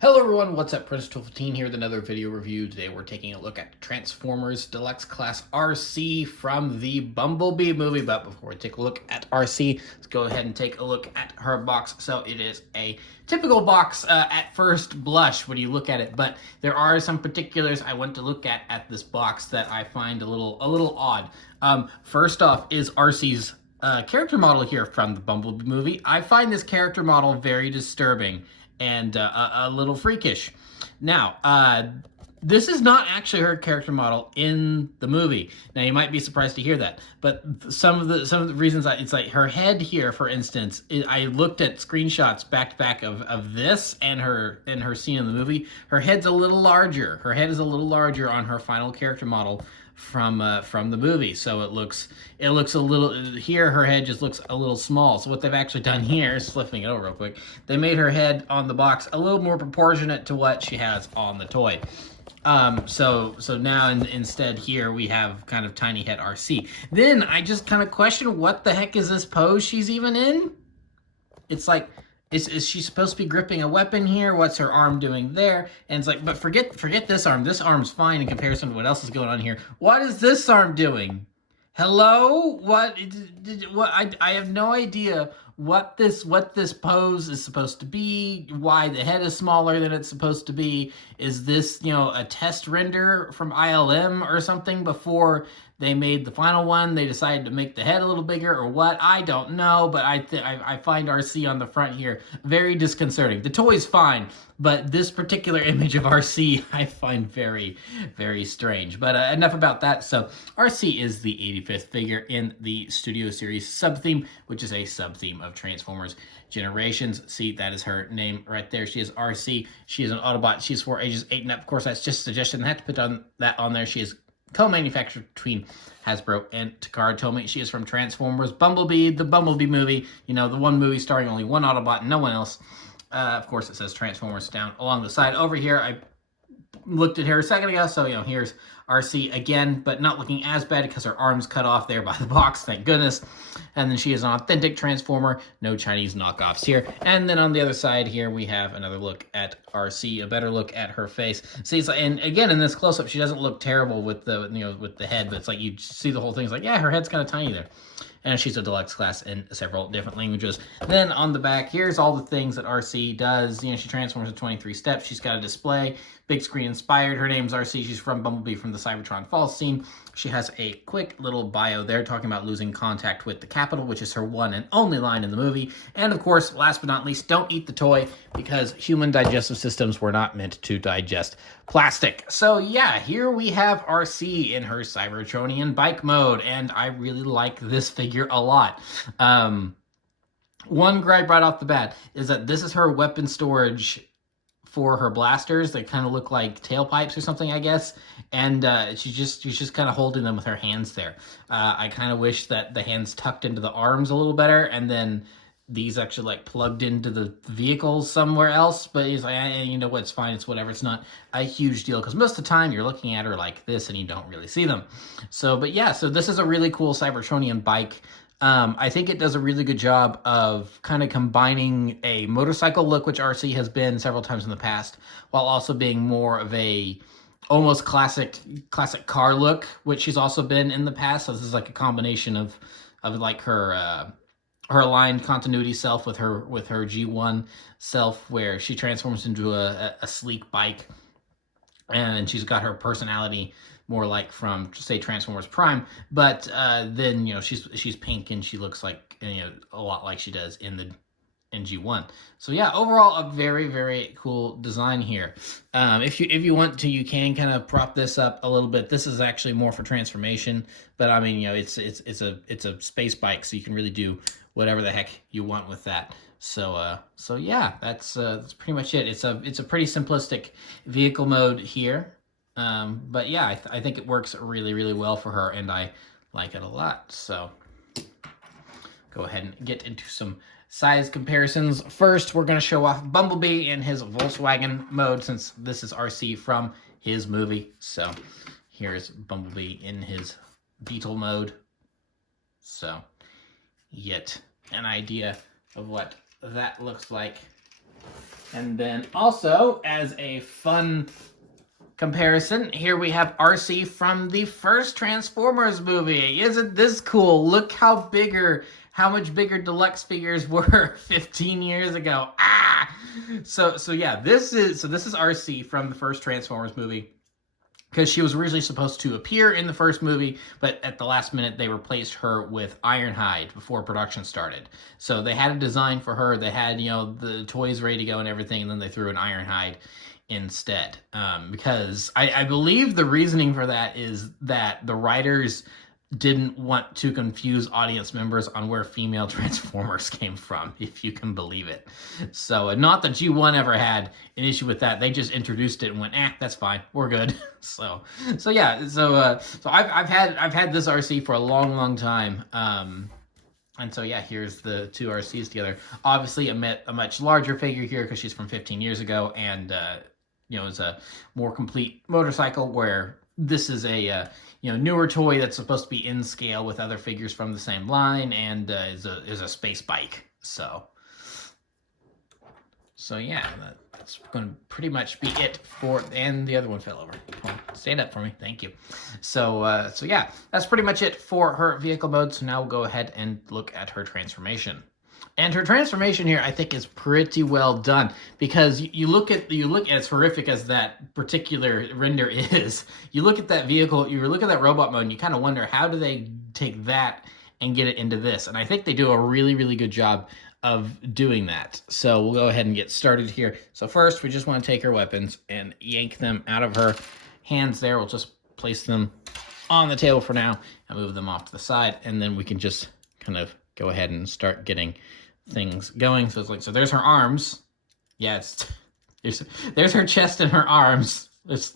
Hello everyone, what's up? Prince1215 here with another video review. Today we're taking a look at Transformers Deluxe Class Arcee from the Bumblebee movie. But before we take a look at Arcee, let's go ahead and take a look at her box. So it is a typical box at first blush when you look at it, but there are some particulars I want to look at this box that I find a little odd. First off is Arcee's character model here from the Bumblebee movie. I find this character model very disturbing and a little freakish. Now, this is not actually her character model in the movie. Now, you might be surprised to hear that, but some of the reasons it's like her head here, for instance. I looked at screenshots back to back of this and her scene in the movie. Her head's a little larger. Her head is a little larger on her final character model from the movie, so it looks a little here. Her head just looks a little small. So what they've actually done here is flipping it over real quick. They made her head on the box a little more proportionate to what she has on the toy. So now instead here we have kind of tiny head Arcee. Then I just kind of question, what the heck is this pose she's even in? It's like, is she supposed to be gripping a weapon here? What's her arm doing there? And it's like, but forget this arm. This arm's fine in comparison to what else is going on here. What is this arm doing? Hello? What? I have no idea what this pose is supposed to be. Why the head is smaller than it's supposed to be? Is this, a test render from ILM or something before they made the final one? They decided to make the head a little bigger or what? I don't know, but I find Arcee on the front here very disconcerting. The toy's fine, but this particular image of Arcee I find very, very strange. But enough about that. So Arcee is the 85th figure in the Studio Series sub-theme, which is a sub-theme of Transformers Generations. See, that is her name right there. She is Arcee. She is an Autobot. She's for ages 8 and up. Of course, that's just a suggestion. I have to put that on there. She is co-manufactured between Hasbro and Takara Tomy. She is from Transformers Bumblebee, the Bumblebee movie. The one movie starring only one Autobot and no one else. Of course, it says Transformers down along the side. Over here, I looked at her a second ago, so here's Arcee again, but not looking as bad because her arm's cut off there by the box, thank goodness. And then she is an authentic Transformer, no Chinese knockoffs here. And then on the other side here, we have another look at Arcee, a better look at her face. See, and again, in this close-up, she doesn't look terrible with the with the head, but it's like you see the whole thing. It's like, yeah, her head's kind of tiny there. And she's a deluxe class in several different languages. Then on the back, here's all the things that Arcee does. She transforms in 23 steps. She's got a display, big screen inspired. Her name's Arcee. She's from Bumblebee from the Cybertron Falls scene. She has a quick little bio there talking about losing contact with the Capitol, which is her one and only line in the movie. And of course, last but not least, don't eat the toy, because human digestive systems were not meant to digest plastic. So yeah, here we have Arcee in her Cybertronian bike mode, and I really like this figure a lot. One gripe right off the bat is that this is her weapon storage for her blasters. They kind of look like tailpipes or something, I guess. And she's just kind of holding them with her hands there. I kind of wish that the hands tucked into the arms a little better, and then these actually like plugged into the vehicles somewhere else. But he's like, you know what, it's fine, it's whatever. It's not a huge deal, because most of the time you're looking at her like this and you don't really see them. So, but yeah, so this is a really cool Cybertronian bike. I think it does a really good job of kind of combining a motorcycle look, which Arcee has been several times in the past, while also being more of a almost classic car look, which she's also been in the past. So this is like a combination of like her aligned continuity self with her G1 self, where she transforms into a sleek bike, and she's got her personality more like from, say, Transformers Prime, but then she's pink and she looks like a lot like she does in G1. So yeah, overall a very, very cool design here. If you want to, you can kind of prop this up a little bit. This is actually more for transformation, but I mean, it's a space bike, so you can really do whatever the heck you want with that. So yeah, that's pretty much it. It's a pretty simplistic vehicle mode here. But yeah, I think it works really, really well for her, and I like it a lot. So go ahead and get into some size comparisons. First, we're going to show off Bumblebee in his Volkswagen mode, since this is Arcee from his movie. So here's Bumblebee in his Beetle mode. So you get an idea of what that looks like. And then also, as a fun comparison, here we have Arcee from the first Transformers movie. Isn't this cool? Look how much bigger Deluxe figures were 15 years ago. So yeah, this is Arcee from the first Transformers movie. Because she was originally supposed to appear in the first movie, but at the last minute they replaced her with Ironhide before production started. So they had a design for her, they had, you know, the toys ready to go and everything, and then they threw an Ironhide instead. Because I believe the reasoning for that is that the writers didn't want to confuse audience members on where female Transformers came from, if you can believe it. So not that G1 ever had an issue with that. They just introduced it and went, that's fine, we're good. So I've had this Arcee for a long time. And so yeah, here's the two Arcees together. Obviously a much larger figure here because she's from 15 years ago, and you know, is a more complete motorcycle, where this is a you know, newer toy that's supposed to be in scale with other figures from the same line, and is a space bike. So yeah, that's going to pretty much be it for. And the other one fell over. Well, stand up for me, thank you. So yeah, that's pretty much it for her vehicle mode. So now we'll go ahead and look at her transformation. And her transformation here, I think, is pretty well done, because you look at as horrific as that particular render is. You look at that vehicle, you look at that robot mode, and you kind of wonder, how do they take that and get it into this? And I think they do a really good job of doing that. So we'll go ahead and get started here. So first, we just want to take her weapons and yank them out of her hands there. We'll just place them on the table for now and move them off to the side, and then we can just kind of go ahead and start getting things going. So it's like, so there's her arms. Yeah, there's her chest and her arms. It's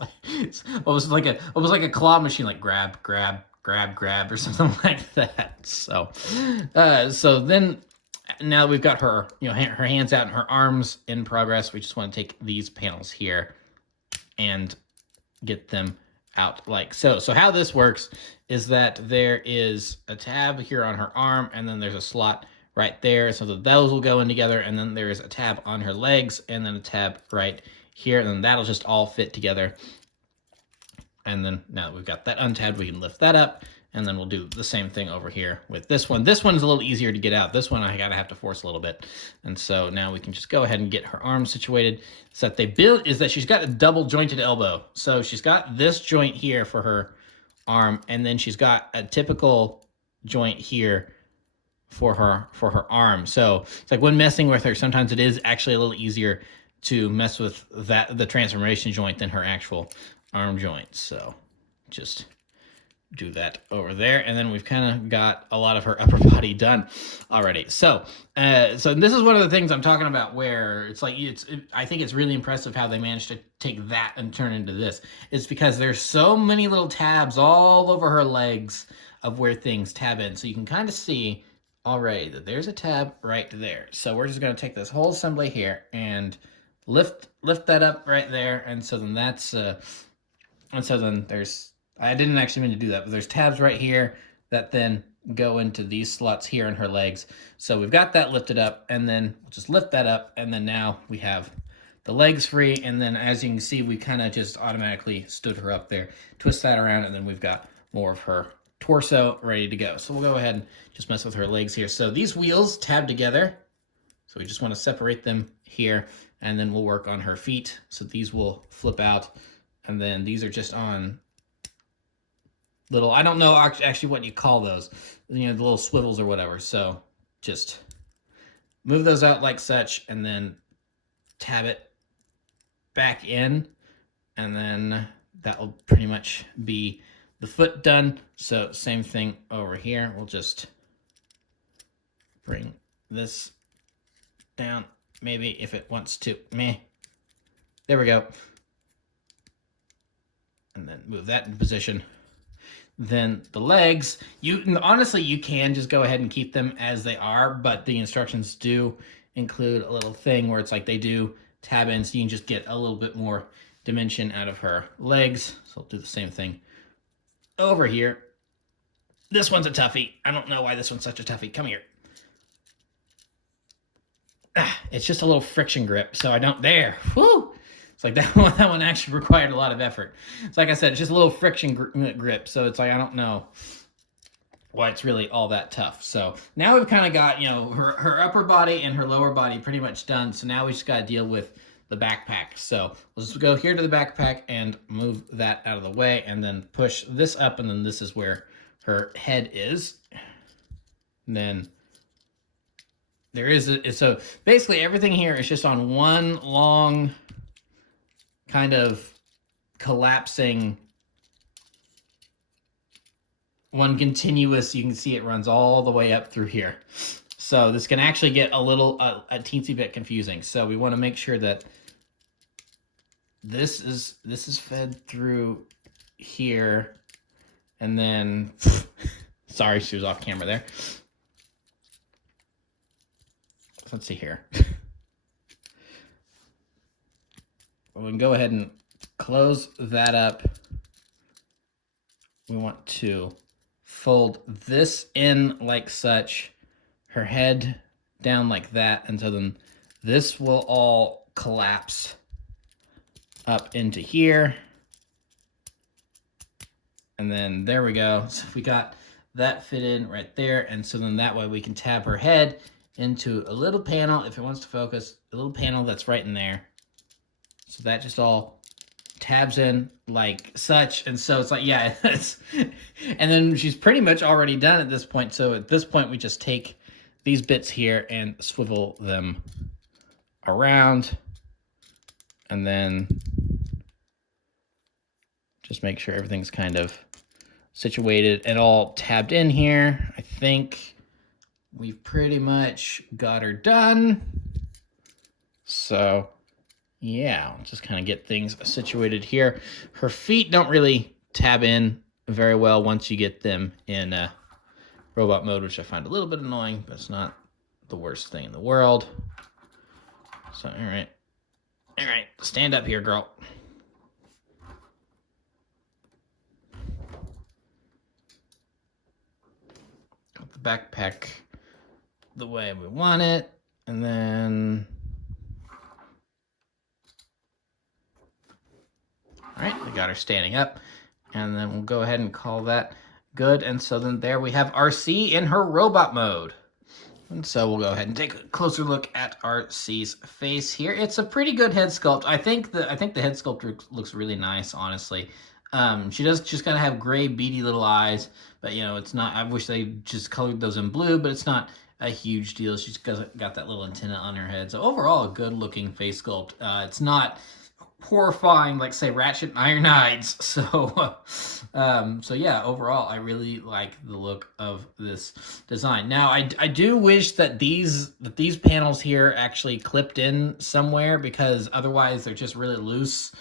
almost like a claw machine, like grab or something like that. So then now that we've got her, you know, her hands out and her arms in progress, we just want to take these panels here and get them out like so. So how this works is that there is a tab here on her arm, and then there's a slot right there, so that those will go in together, and then there's a tab on her legs, and then a tab right here, and then that'll just all fit together. And then now that we've got that untabbed, we can lift that up, and then we'll do the same thing over here with this one. This one's a little easier to get out. This one I gotta have to force a little bit. And so now we can just go ahead and get her arms situated. So that they build is that she's got a double jointed elbow. So she's got this joint here for her arm, and then she's got a typical joint here for her arm. So it's like when messing with her, sometimes it is actually a little easier to mess with the transformation joint than her actual arm joint. So just do that over there, and then we've kind of got a lot of her upper body done already. So so this is one of the things I'm talking about, where it's like I think it's really impressive how they managed to take that and turn into this. It's because there's so many little tabs all over her legs of where things tab in. So you can kind of see already that there's a tab right there. So we're just going to take this whole assembly here and lift that up right there. And so then that's and so then there's, I didn't actually mean to do that, but there's tabs right here that then go into these slots here in her legs. So we've got that lifted up, and then we'll just lift that up, and then now we have the legs free. And then as you can see, we kind of just automatically stood her up there, twist that around, and then we've got more of her torso ready to go. So we'll go ahead and just mess with her legs here. So these wheels tab together, so we just want to separate them here, and then we'll work on her feet. So these will flip out, and then these are just on little, I don't know actually what you call those, you know, the little swivels or whatever. So just move those out like such, and then tab it back in, and then that will pretty much be the foot done. So same thing over here. We'll just bring this down, maybe if it wants to. There we go. And then move that in position. Then the legs, honestly, you can just go ahead and keep them as they are, but the instructions do include a little thing where it's like they do tab in, so you can just get a little bit more dimension out of her legs. So I'll do the same thing over here. This one's a toughie. I don't know why this one's such a toughie. Come here. it's just a little friction grip, so I don't, there, whoo! It's like that one actually required a lot of effort. It's like I said, it's just a little friction grip, so it's like, I don't know why it's really all that tough. So now we've kind of got, you know, her upper body and her lower body pretty much done, so now we just got to deal with the backpack. So let's go here to the backpack and move that out of the way, and then push this up, and then this is where her head is. And then there is so basically everything here is just on one long kind of collapsing, one continuous, you can see it runs all the way up through here. So this can actually get a little, a teensy bit confusing. So we want to make sure that this is fed through here, and then, sorry, she was off camera there. Let's see here. We can go ahead and close that up. We want to fold this in like such, her head down like that, and so then this will all collapse up into here. And then there we go. So we got that fit in right there, and so then that way we can tab her head into a little panel, if it wants to focus, a little panel that's right in there. So that just all tabs in like such, and so it's like, yeah, and then she's pretty much already done at this point. So at this point, we just take these bits here and swivel them around, and then just make sure everything's kind of situated and all tabbed in here. I think we've pretty much got her done. So yeah, I'll just kind of get things situated here. Her feet don't really tab in very well once you get them in robot mode, which I find a little bit annoying, but it's not the worst thing in the world. So, all right, stand up here, girl. Got the backpack the way we want it, and then, all right, we got her standing up, and then we'll go ahead and call that good. And so then there we have Arcee in her robot mode. And so we'll go ahead and take a closer look at Arcee's face here. It's a pretty good head sculpt. I think the head sculpt looks really nice, honestly. She does just kind of have gray, beady little eyes, but you know, it's not, I wish they just colored those in blue, but it's not a huge deal. She's got that little antenna on her head. So overall, a good looking face sculpt. It's not horrifying like, say, Ratchet and Iron Eyes. So so yeah, overall I really like the look of this design. Now I do wish that these panels here actually clipped in somewhere, because otherwise they're just really loose.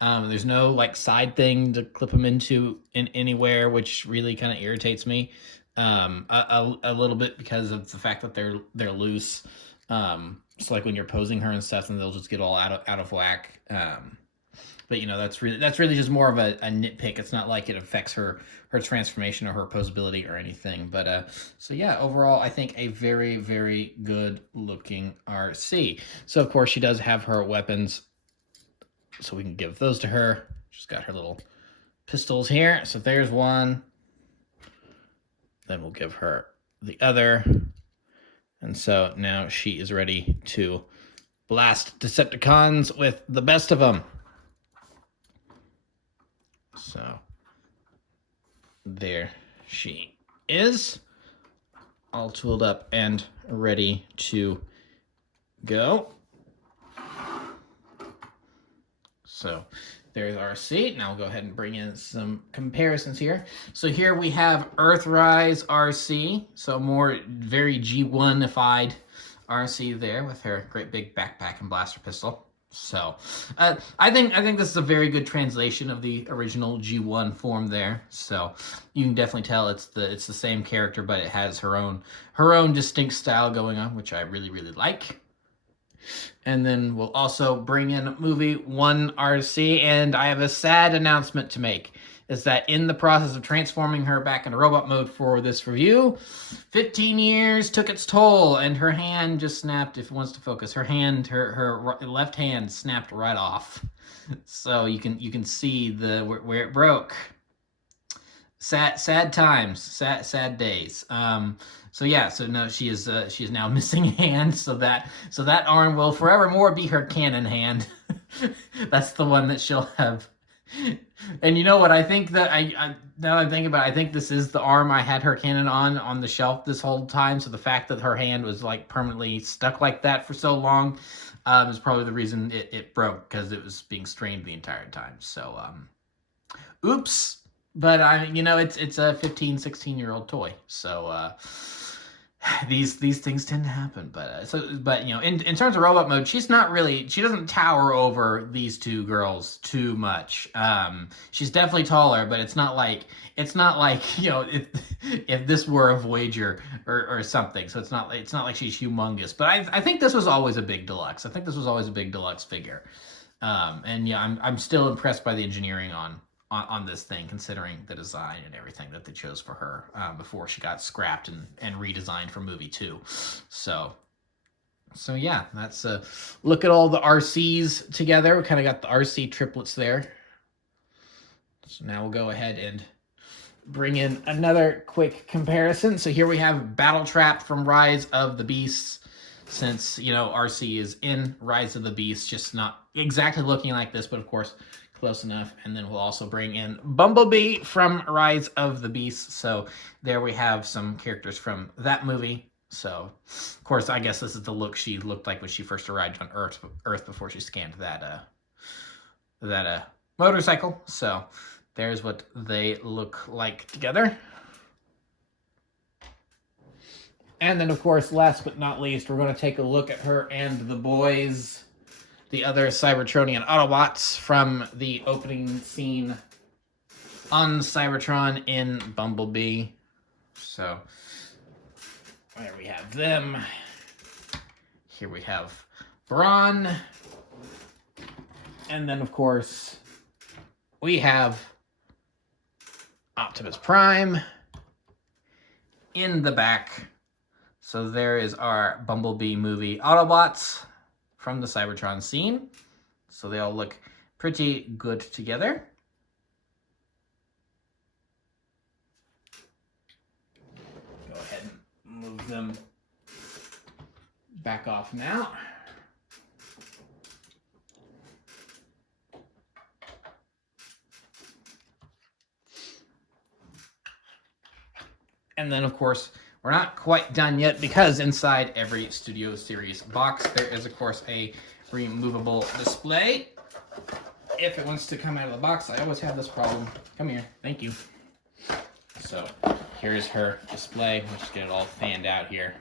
There's no like side thing to clip them into in anywhere, which really kind of irritates me a little bit, because of the fact that they're loose. It's like when you're posing her and stuff, and they'll just get all out of whack. But you know, that's really just more of a nitpick. It's not like it affects her transformation or her posability or anything. But so yeah, overall I think a very, very good looking Arcee. So of course she does have her weapons, so we can give those to her. She's got her little pistols here. So there's one. Then we'll give her the other. And so now she is ready to blast Decepticons with the best of them. So there she is, all tooled up and ready to go. So there's our Arcee. Now we'll go ahead and bring in some comparisons here. So here we have Earthrise Arcee, so more very G1-ified Arcee there with her great big backpack and blaster pistol. So I think this is a very good translation of the original G1 form there. So you can definitely tell it's the same character, but it has her own distinct style going on, which I really, really like. And then we'll also bring in movie 1 Arcee, and I have a sad announcement to make. is that in the process of transforming her back into robot mode for this review, 15 years took its toll, and her hand just snapped. If it wants to focus, her hand, her left hand snapped right off. So you can see where it broke. Sad times, sad days. So yeah, so no, she is now missing a hand. So that arm will forevermore be her canon hand. That's the one that she'll have. And you know what? I think that now that I'm thinking about it, I think this is the arm I had her canon on the shelf this whole time. So the fact that her hand was like permanently stuck like that for so long is probably the reason it broke, because it was being strained the entire time. So oops. But it's a 15, 16-year-old toy. So these things tend to happen. But in terms of robot mode, she doesn't tower over these two girls too much. She's definitely taller, but it's not like if this were a Voyager or something. So it's not like she's humongous. But I think this was always a big Deluxe. I think this was always a big Deluxe figure. And yeah, I'm still impressed by the engineering on this thing, considering the design and everything that they chose for her before she got scrapped and redesigned for movie 2. So yeah, that's a look at all the Arcees together. We kind of got the Arcee triplets there. So now we'll go ahead and bring in another quick comparison. So here we have Battle Trap from Rise of the Beasts. Since Arcee is in Rise of the Beasts, just not exactly looking like this, but of course close enough. And then we'll also bring in Bumblebee from Rise of the Beasts. So there we have some characters from that movie. So of course, I guess this is the look she looked like when she first arrived on Earth before she scanned that motorcycle. So there's what they look like together. And then, of course, last but not least, we're going to take a look at her and the boys, the other Cybertronian Autobots from the opening scene on Cybertron in Bumblebee. So there we have them. Here we have Brawn. And then, of course, we have Optimus Prime in the back. So there is our Bumblebee movie Autobots from the Cybertron scene. So they all look pretty good together. Go ahead and move them back off now. And then, of course, we're not quite done yet, because inside every Studio Series box, there is, of course, a removable display. If it wants to come out of the box, I always have this problem. Come here. Thank you. So here's her display. We'll just get it all fanned out here.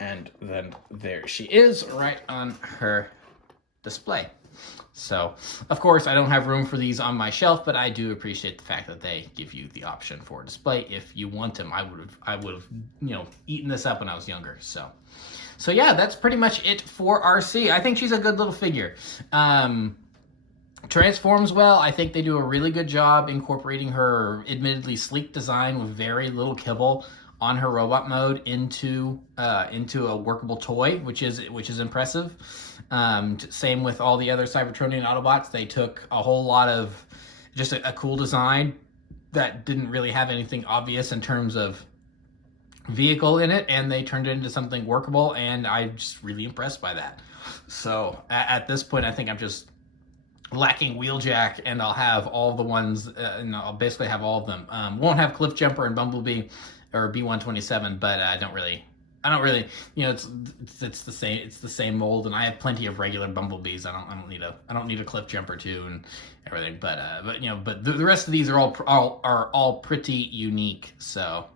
And then there she is, right on her display. So, of course, I don't have room for these on my shelf, but I do appreciate the fact that they give you the option for a display if you want them. I would have, eaten this up when I was younger. So yeah, that's pretty much it for Arcee. I think she's a good little figure. Transforms well. I think they do a really good job incorporating her admittedly sleek design with very little kibble on her robot mode into a workable toy, which is impressive. Same with all the other Cybertronian Autobots. They took a whole lot of just a cool design that didn't really have anything obvious in terms of vehicle in it, and they turned it into something workable, and I'm just really impressed by that. So at this point, I think I'm just lacking Wheeljack, and I'll have all the ones, and I'll basically have all of them. Won't have Cliff Jumper and Bumblebee or B-127, but I don't really, it's the same mold, and I have plenty of regular Bumblebees. I don't need a Cliff Jumper too and everything, but the rest of these are all pretty unique. So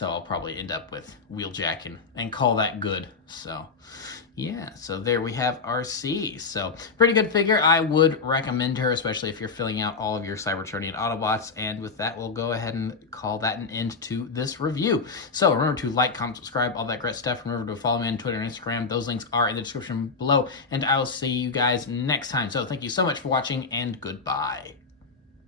I'll probably end up with Wheeljack and call that good. So Yeah, so there we have Arcee. So pretty good figure. I would recommend her, especially if you're filling out all of your Cybertronian Autobots. And with that, we'll go ahead and call that an end to this review. So remember to like, comment, subscribe, all that great stuff. Remember to follow me on Twitter and Instagram. Those links are in the description below. And I'll see you guys next time. So thank you so much for watching, and goodbye.